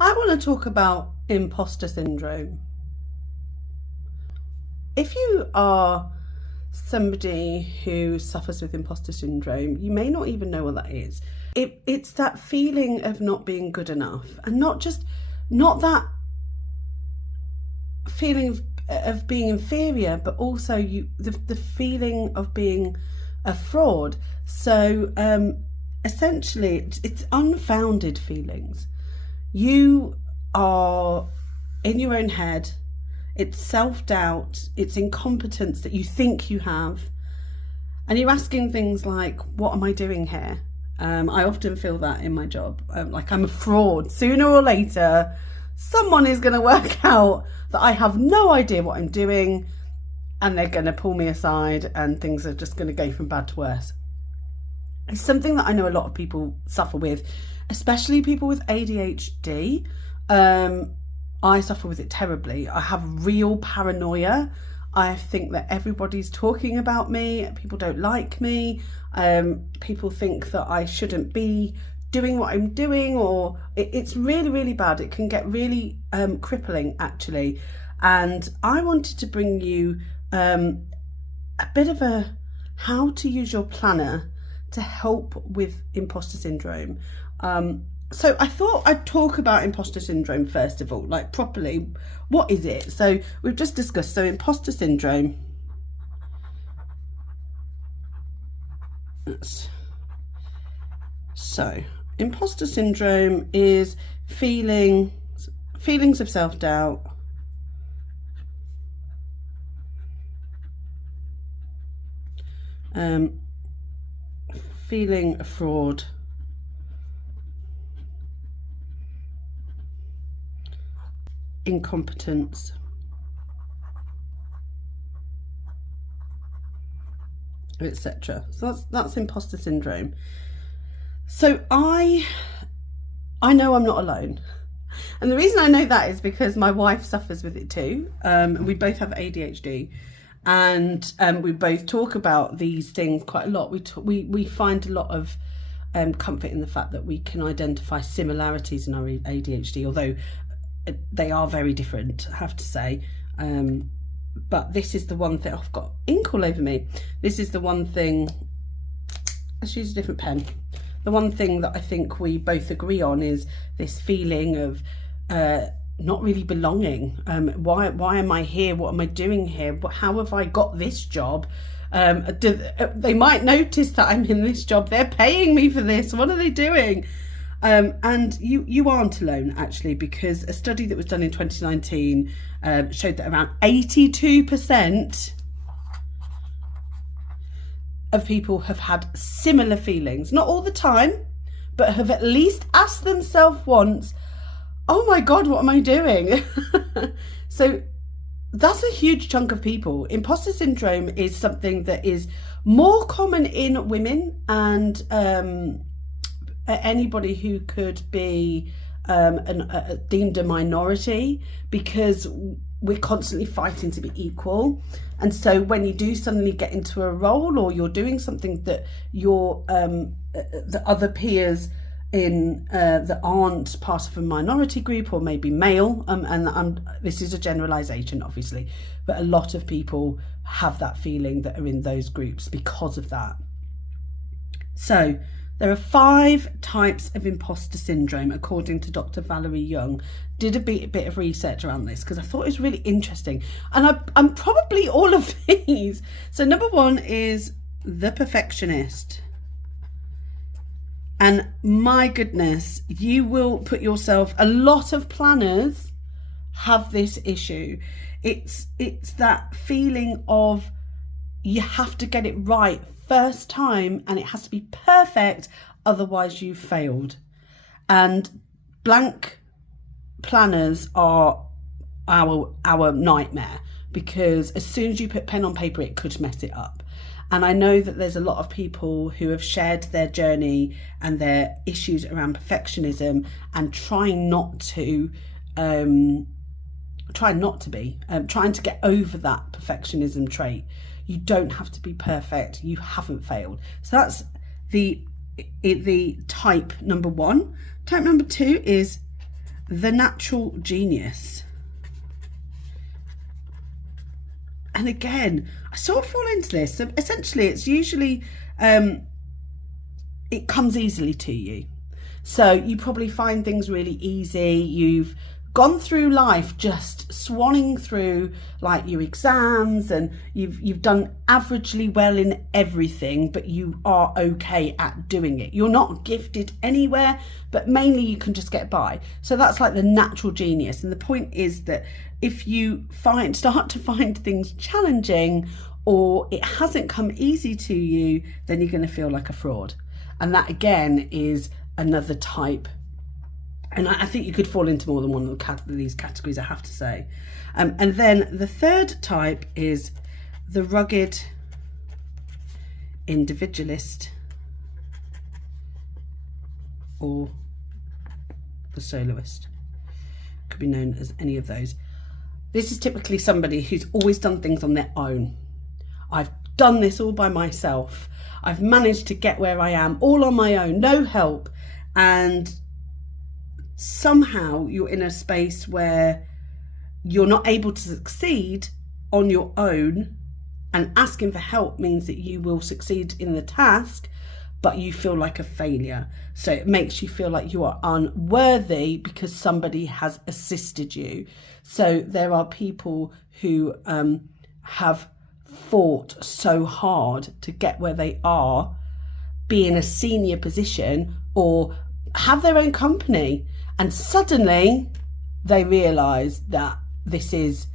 I want to talk about imposter syndrome. If you are somebody who suffers with imposter syndrome, you may not even know what that is. It's that feeling of not being good enough, and not that feeling of being inferior, but also the feeling of being a fraud. So essentially it's unfounded feelings. You are in your own head. It's self-doubt, it's incompetence that you think you have, and you're asking things like, what am I doing here? I often feel that in my job, like I'm a fraud. Sooner or later someone is going to work out that I have no idea what I'm doing, and they're going to pull me aside, and things are just going to go from bad to worse. It's something that I know a lot of people suffer with, especially people with ADHD. I suffer with it terribly. I have real paranoia. I think that everybody's talking about me. People don't like me. People think that I shouldn't be doing what I'm doing, or it's really, really bad. It can get really crippling, actually. And I wanted to bring you a bit of a how to use your planner to help with imposter syndrome. So I thought I'd talk about imposter syndrome first of all, like properly. What is it? So we've just discussed, so imposter syndrome. So imposter syndrome is feelings of self-doubt, feeling a fraud, incompetence, etc. So that's imposter syndrome. So I know I'm not alone, and the reason I know that is because my wife suffers with it too. We both have ADHD, and we both talk about these things quite a lot. We find a lot of comfort in the fact that we can identify similarities in our ADHD, although they are very different, I have to say. But this is the one thing, I've got ink all over me. This is the one thing, let's use a different pen. The one thing that I think we both agree on is this feeling of not really belonging. Why am I here? What am I doing here? How have I got this job? They might notice that I'm in this job. They're paying me for this. What are they doing? And you aren't alone, actually, because a study that was done in 2019 showed that around 82% of people have had similar feelings. Not all the time, but have at least asked themselves once, oh my God, what am I doing? So that's a huge chunk of people. Imposter syndrome is something that is more common in women and anybody who could be deemed a minority, because we're constantly fighting to be equal. And so when you do suddenly get into a role, or you're doing something that your the other peers in that aren't part of a minority group, or maybe male, and this is a generalization obviously, but a lot of people have that feeling that are in those groups because of that. So there are 5 types of imposter syndrome, according to Dr. Valerie Young. Did a bit of research around this because I thought it was really interesting. And I'm probably all of these. So number 1 is the perfectionist. And my goodness, you will put yourself, a lot of planners have this issue. It's that feeling of you have to get it right first time, and it has to be perfect, otherwise you've failed. And blank planners are our nightmare, because as soon as you put pen on paper, it could mess it up. And I know that there's a lot of people who have shared their journey and their issues around perfectionism, and trying to get over that perfectionism trait. You don't have to be perfect. You haven't failed. So that's the type number 1. Type number 2 is the natural genius. And again, I sort of fall into this. So essentially, it's usually, it comes easily to you. So you probably find things really easy. You've gone through life just swanning through like your exams, and you've done averagely well in everything, but you are okay at doing it. You're not gifted anywhere, but mainly you can just get by. So that's like the natural genius. And the point is that if you start to find things challenging, or it hasn't come easy to you, then you're going to feel like a fraud. And that again is another type. And I think you could fall into more than one of these categories, I have to say. And then the third type is the rugged individualist, or the soloist. Could be known as any of those. This is typically somebody who's always done things on their own. I've done this all by myself. I've managed to get where I am all on my own, no help. And somehow you're in a space where you're not able to succeed on your own, and asking for help means that you will succeed in the task, but you feel like a failure. So it makes you feel like you are unworthy because somebody has assisted you. So there are people who have fought so hard to get where they are, be in a senior position or have their own company, and suddenly they realise that this is,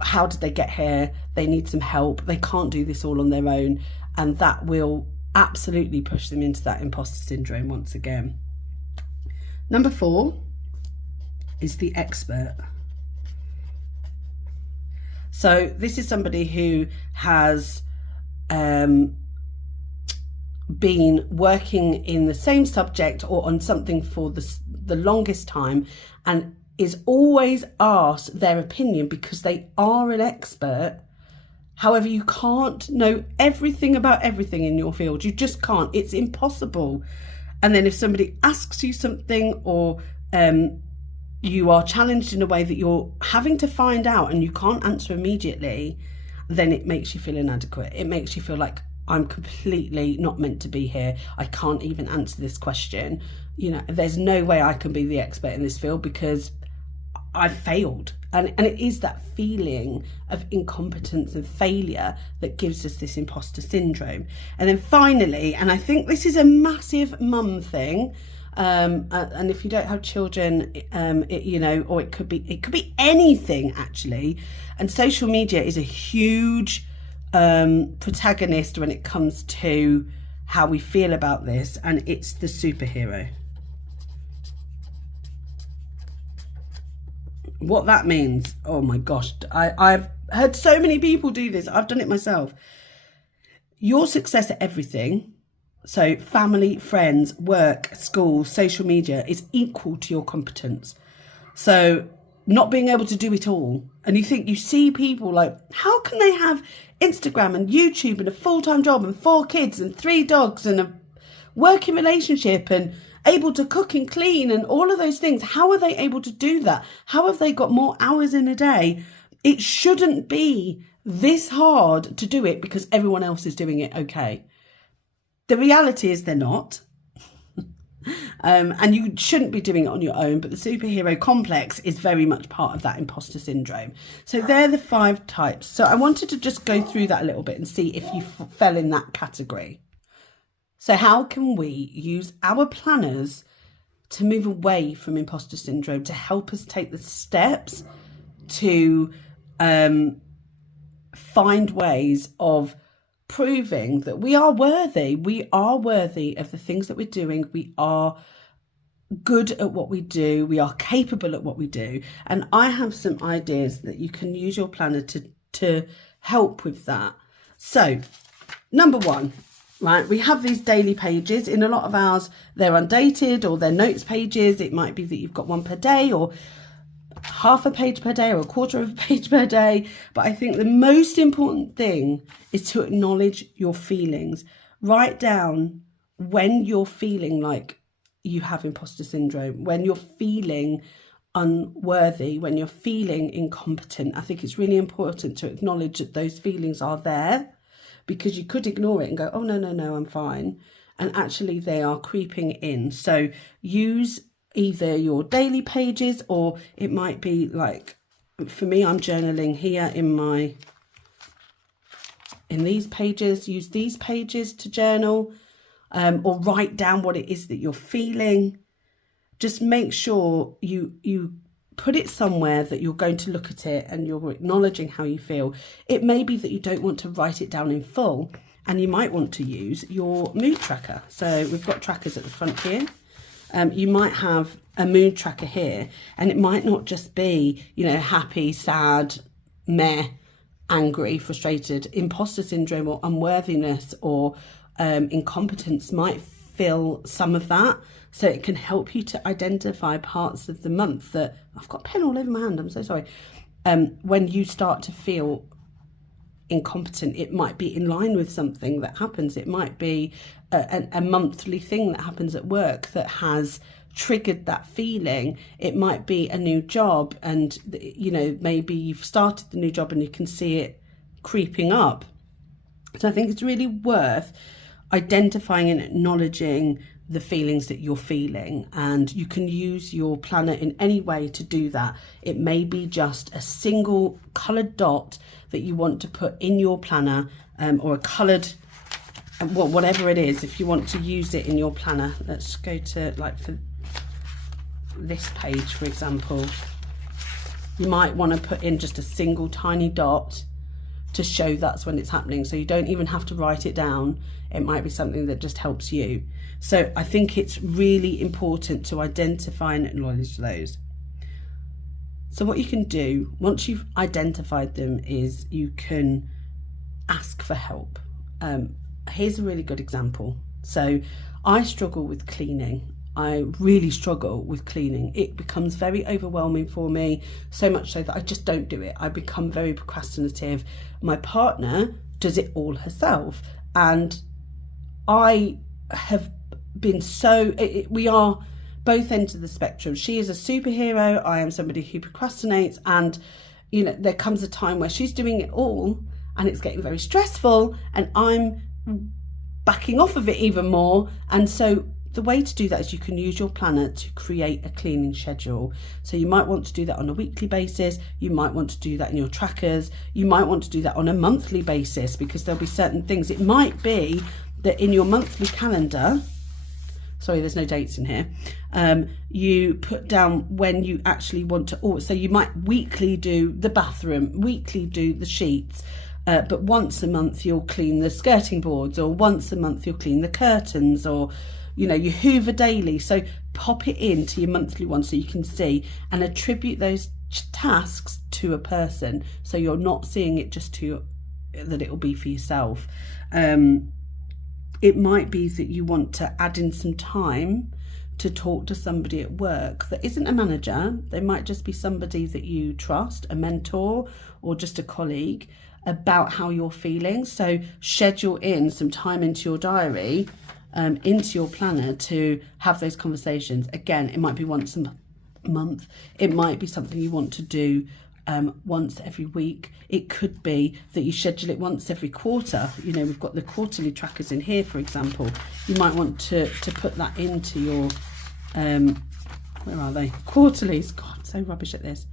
how did they get here? They need some help. They can't do this all on their own, and that will absolutely push them into that imposter syndrome once again. Number 4 is the expert. So this is somebody who has been working in the same subject or on something for the longest time, and is always asked their opinion because they are an expert. However, you can't know everything about everything in your field. You just can't. It's impossible. And then if somebody asks you something, or you are challenged in a way that you're having to find out and you can't answer immediately, then it makes you feel inadequate. It makes you feel like, I'm completely not meant to be here. I can't even answer this question. You know, there's no way I can be the expert in this field because I failed. And it is that feeling of incompetence and failure that gives us this imposter syndrome. And then finally, and I think this is a massive mum thing, and if you don't have children, you know, or it could be anything actually. And social media is a huge protagonist when it comes to how we feel about this, and it's the superhero. What that means, oh my gosh, I've heard so many people do this. I've done it myself. Your success at everything, so family, friends, work, school, social media, is equal to your competence. So not being able to do it all. And you see people like, how can they have Instagram and YouTube and a full-time job and 4 kids and 3 dogs and a working relationship and able to cook and clean and all of those things? How are they able to do that? How have they got more hours in a day? It shouldn't be this hard to do it because everyone else is doing it okay. The reality is they're not. And you shouldn't be doing it on your own, but the superhero complex is very much part of that imposter syndrome. So they're the 5 types. So I wanted to just go through that a little bit and see if you fell in that category. So how can we use our planners to move away from imposter syndrome, to help us take the steps to find ways of proving that we are worthy. We are worthy of the things that we're doing. We are good at what we do. We are capable at what we do. And I have some ideas that you can use your planner to help with that. So, number 1, right, we have these daily pages. In a lot of ours, they're undated or they're notes pages. It might be that you've got one per day, or half a page per day, or a quarter of a page per day. But I think the most important thing is to acknowledge your feelings. Write down when you're feeling like you have imposter syndrome, when you're feeling unworthy, when you're feeling incompetent, I think it's really important to acknowledge that those feelings are there, because you could ignore it and go, oh, no, I'm fine. And actually they are creeping in. So use either your daily pages, or it might be like, for me, I'm journaling here in these pages. Use these pages to journal, or write down what it is that you're feeling. Just make sure you put it somewhere that you're going to look at it and you're acknowledging how you feel. It may be that you don't want to write it down in full, and you might want to use your mood tracker. So we've got trackers at the front here. You might have a mood tracker here, and it might not just be, happy, sad, meh, angry, frustrated. Imposter syndrome or unworthiness or incompetence might fill some of that. So it can help you to identify parts of the month that, I've got a pen all over my hand, I'm so sorry. When you start to feel incompetent, it might be in line with something that happens. It might be a monthly thing that happens at work that has triggered that feeling. It might be a new job, and maybe you've started the new job and you can see it creeping up. So I think it's really worth identifying and acknowledging the feelings that you're feeling, and you can use your planner in any way to do that. It may be just a single coloured dot that you want to put in your planner, or a coloured, whatever it is, if you want to use it in your planner. Let's go to, like, for this page, for example, you might want to put in just a single tiny dot to show that's when it's happening. So you don't even have to write it down. It might be something that just helps you. So I think it's really important to identify and acknowledge those. So what you can do once you've identified them is you can ask for help. Here's a really good example. So I struggle with cleaning. I really struggle with cleaning. It becomes very overwhelming for me, so much so that I just don't do it. I become very procrastinative. My partner does it all herself, and I have been we are both ends of the spectrum. She is a superhero, I am somebody who procrastinates, and there comes a time where she's doing it all and it's getting very stressful, and I'm backing off of it even more. And so the way to do that is you can use your planner to create a cleaning schedule. So you might want to do that on a weekly basis. You might want to do that in your trackers. You might want to do that on a monthly basis, because there'll be certain things. It might be that in your monthly calendar, sorry, there's no dates in here, you put down when you actually want to, so you might weekly do the bathroom, weekly do the sheets, but once a month you'll clean the skirting boards, or once a month you'll clean the curtains, or you hoover daily. So pop it into your monthly one so you can see and attribute those tasks to a person, so you're not seeing it just that it will be for yourself. It might be that you want to add in some time to talk to somebody at work that isn't a manager. They might just be somebody that you trust, a mentor, or just a colleague, about how you're feeling. So schedule in some time into your diary, into your planner, to have those conversations. Again, it might be once a month. It might be something you want to do once every week. It could be that you schedule it once every quarter. We've got the quarterly trackers in here, for example. You might want to put that into your where are they? Quarterlies. God, so rubbish at this.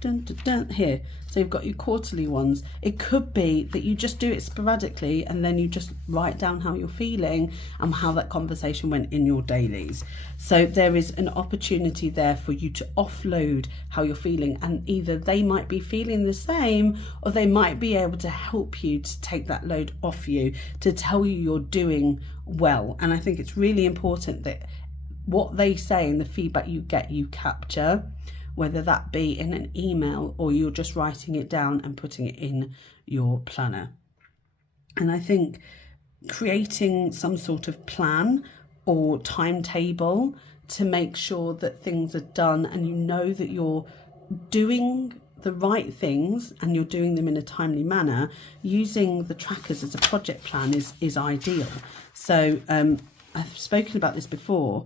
Dun, dun, dun, here. So you've got your quarterly ones. It could be that you just do it sporadically, and then you just write down how you're feeling and how that conversation went in your dailies. So there is an opportunity there for you to offload how you're feeling, and either they might be feeling the same, or they might be able to help you to take that load off you, to tell you you're doing well. And I think it's really important that what they say and the feedback you get, you capture, whether that be in an email or you're just writing it down and putting it in your planner. And I think creating some sort of plan or timetable to make sure that things are done, and you know that you're doing the right things and you're doing them in a timely manner, using the trackers as a project plan is ideal. So I've spoken about this before.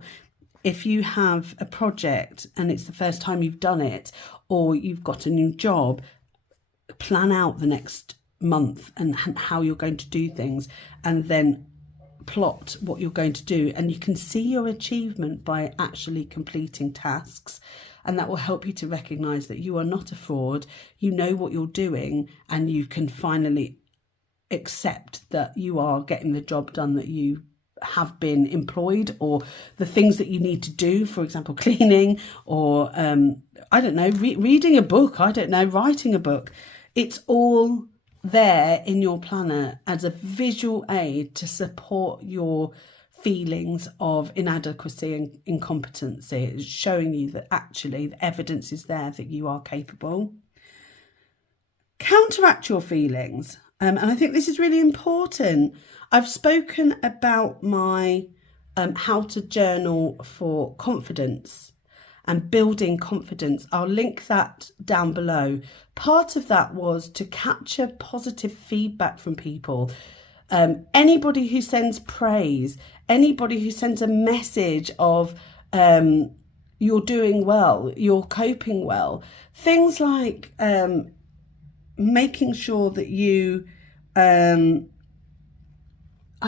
if you have a project and it's the first time you've done it, or you've got a new job, plan out the next month and how you're going to do things, and then plot what you're going to do, and you can see your achievement by actually completing tasks, and that will help you to recognize that you are not a fraud, you know what you're doing, and you can finally accept that you are getting the job done that you have been employed, or the things that you need to do, for example cleaning, or I don't know, reading a book, I don't know, writing a book. It's all there in your planner as a visual aid to support your feelings of inadequacy and incompetency. It's showing you that actually the evidence is there that you are capable. Counteract your feelings. And I think this is really important. I've spoken about my how to journal for confidence and building confidence. I'll link that down below. Part of that was to capture positive feedback from people. Anybody who sends praise, anybody who sends a message of you're doing well, you're coping well. Things like making sure that you, I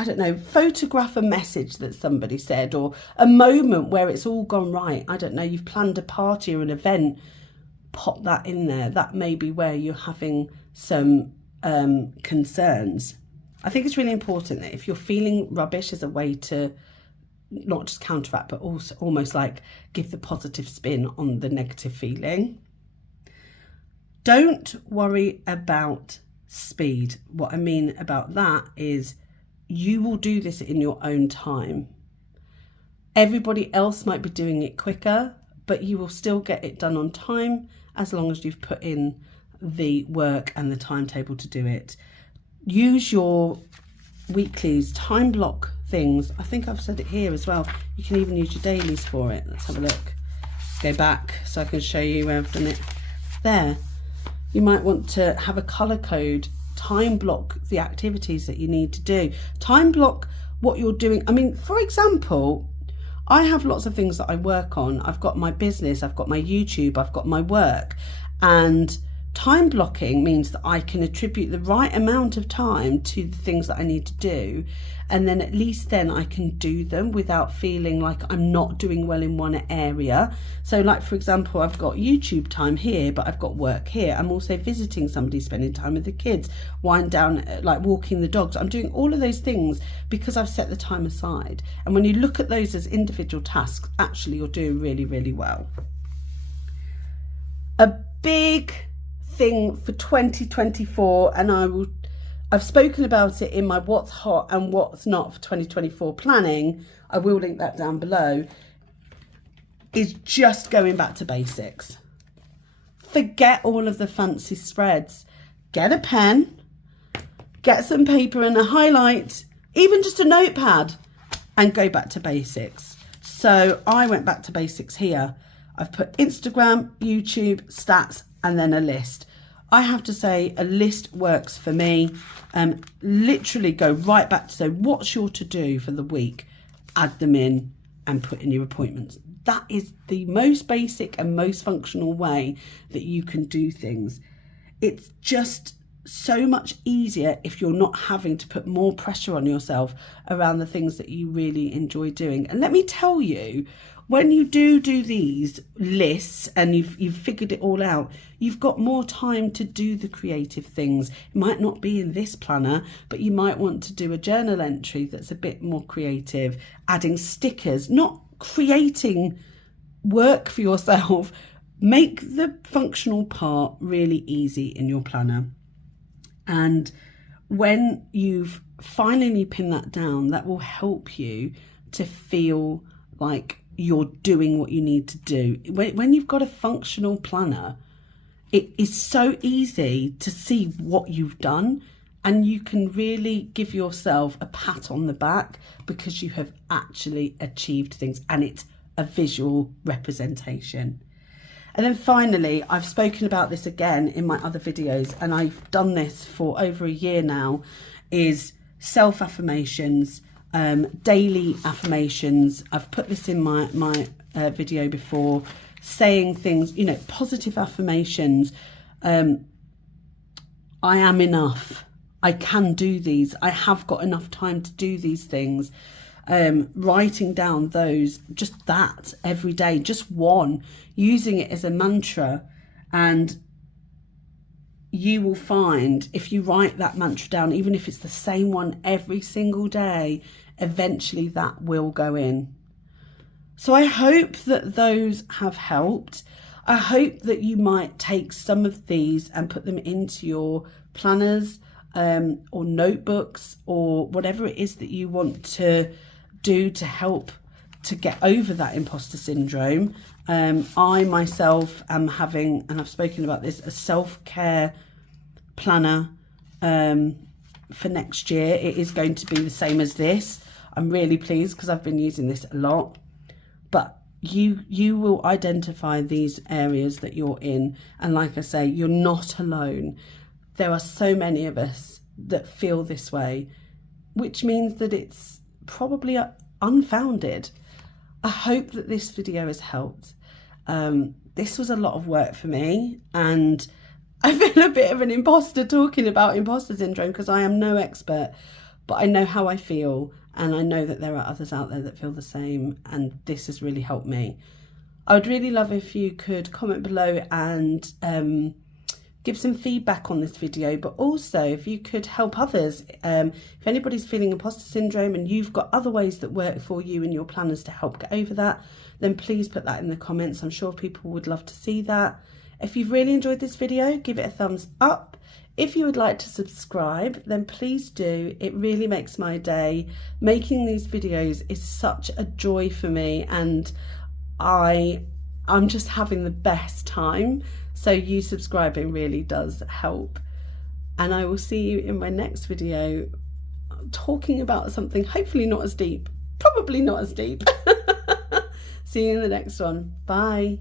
don't know, photograph a message that somebody said, or a moment where it's all gone right. I don't know, you've planned a party or an event, pop that in there. That may be where you're having some concerns. I think it's really important that if you're feeling rubbish, as a way to not just counteract, but also almost like give the positive spin on the negative feeling. Don't worry about speed. What I mean about that is you will do this in your own time. Everybody else might be doing it quicker, but you will still get it done on time as long as you've put in the work and the timetable to do it. Use your weeklies, time block things. I think I've said it here as well. You can even use your dailies for it. Let's have a look. Go back so I can show you where I've done it. There. You might want to have a colour code, time block the activities that you need to do. Time block what you're doing. I mean, for example, I have lots of things that I work on. I've got my business, I've got my YouTube, I've got my work, and time blocking means that I can attribute the right amount of time to the things that I need to do, and then at least then I can do them without feeling like I'm not doing well in one area. So like, for example, I've got YouTube time here, but I've got work here. I'm also visiting somebody, spending time with the kids, wind down, like walking the dogs. I'm doing all of those things because I've set the time aside. And when you look at those as individual tasks, actually you're doing really, really well. A big thing for 2024, and I've spoken about it in my what's hot and what's not for 2024 planning, I will link that down below, is just going back to basics. Forget all of the fancy spreads. Get a pen, get some paper and a highlight, even just a notepad, and go back to basics. So I went back to basics here. I've put Instagram, YouTube, stats, and then a list. I have to say a list works for me. Literally go right back to say, what's your to-do for the week? Add them in and put in your appointments. That is the most basic and most functional way that you can do things. It's just so much easier if you're not having to put more pressure on yourself around the things that you really enjoy doing. And let me tell you, when you do these lists and you've figured it all out, you've got more time to do the creative things. It might not be in this planner, but you might want to do a journal entry that's a bit more creative, adding stickers, not creating work for yourself. Make the functional part really easy in your planner. And when you've finally pinned that down, that will help you to feel like you're doing what you need to do. When you've got a functional planner, it is so easy to see what you've done, and you can really give yourself a pat on the back because you have actually achieved things, and it's a visual representation. And then finally, I've spoken about this again in my other videos, and I've done this for over a year now, is self-affirmations. daily affirmations. I've put this in my video before, saying things, you know, positive affirmations. I am enough. I can do these. I have got enough time to do these things. Writing down those, just that every day, just one, using it as a mantra. And you will find, if you write that mantra down, even if it's the same one every single day, eventually that will go in. So I hope that those have helped. I hope that you might take some of these and put them into your planners, or notebooks, or whatever it is that you want to do to help to get over that imposter syndrome. I myself am having, and I've spoken about this, a self-care planner for next year. It is going to be the same as this. I'm really pleased because I've been using this a lot. But you will identify these areas that you're in, and like I say, you're not alone. There are so many of us that feel this way, which means that it's probably unfounded. I hope that this video has helped. This was a lot of work for me, and I feel a bit of an imposter talking about imposter syndrome because I am no expert, but I know how I feel, and I know that there are others out there that feel the same, and this has really helped me. I would really love if you could comment below and give some feedback on this video, but also if you could help others. If anybody's feeling imposter syndrome and you've got other ways that work for you and your planners to help get over that, then please put that in the comments. I'm sure people would love to see that. If you've really enjoyed this video, give it a thumbs up. If you would like to subscribe, then please do. It really makes my day. Making these videos is such a joy for me, and I'm just having the best time. So you subscribing really does help. And I will see you in my next video talking about something hopefully not as deep. Probably not as deep. See you in the next one. Bye.